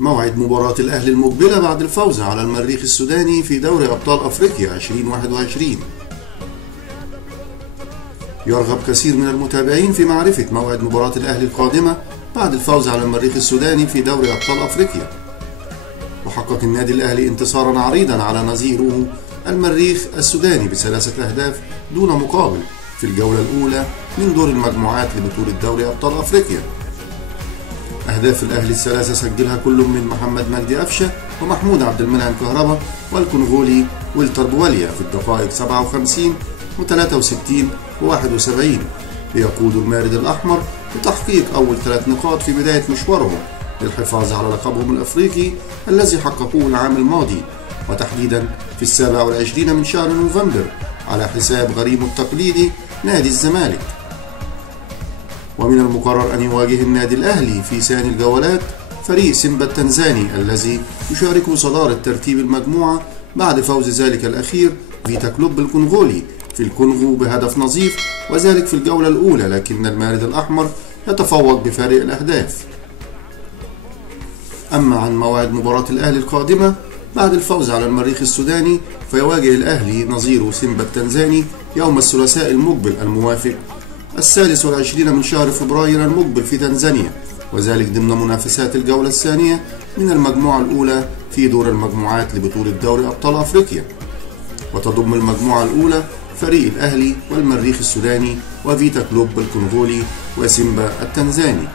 موعد مباراة الأهلي المقبلة بعد الفوز على المريخ السوداني في دوري أبطال أفريقيا 2021. يرغب كثير من المتابعين في معرفة موعد مباراة الأهلي القادمة بعد الفوز على المريخ السوداني في دوري أبطال أفريقيا. وحقق النادي الأهلي انتصارا عريضا على نظيره المريخ السوداني ب3 أهداف دون مقابل في الجولة الأولى من دور المجموعات لبطولة دوري أبطال أفريقيا. أهداف الأهلي الثلاثة سجلها كل من محمد مجدي أفشة ومحمود عبد المنعم كهربا والكونغولي ويلتر بواليا في الدقائق 57 و63 و71، ليقود المارد الأحمر لتحقيق أول 3 نقاط في بداية مشوارهم للحفاظ على لقبهم الأفريقي الذي حققوه العام الماضي، وتحديدا في 27 من شهر نوفمبر على حساب غريمه التقليدي نادي الزمالك. ومن المقرر أن يواجه النادي الأهلي في ثاني الجولات فريق سيمبا التنزاني الذي يشاركه صدارة ترتيب المجموعة بعد فوز ذلك الأخير فيتا كلوب الكونغولي في الكونغو بهدف نظيف، وذلك في الجولة الأولى، لكن المارد الأحمر يتفوق بفارق الأهداف. أما عن موعد مباراة الأهلي القادمة بعد الفوز على المريخ السوداني، فيواجه الأهلي نظيره سيمبا التنزاني يوم الثلاثاء المقبل الموافق 23 من شهر فبراير المقبل في تنزانيا، وذلك ضمن منافسات الجولة الثانية من المجموعة الأولى في دور المجموعات لبطولة دوري أبطال أفريقيا. وتضم المجموعة الأولى فريق الأهلي والمريخ السوداني وفيتا كلوب الكونغولي وسيمبا التنزاني.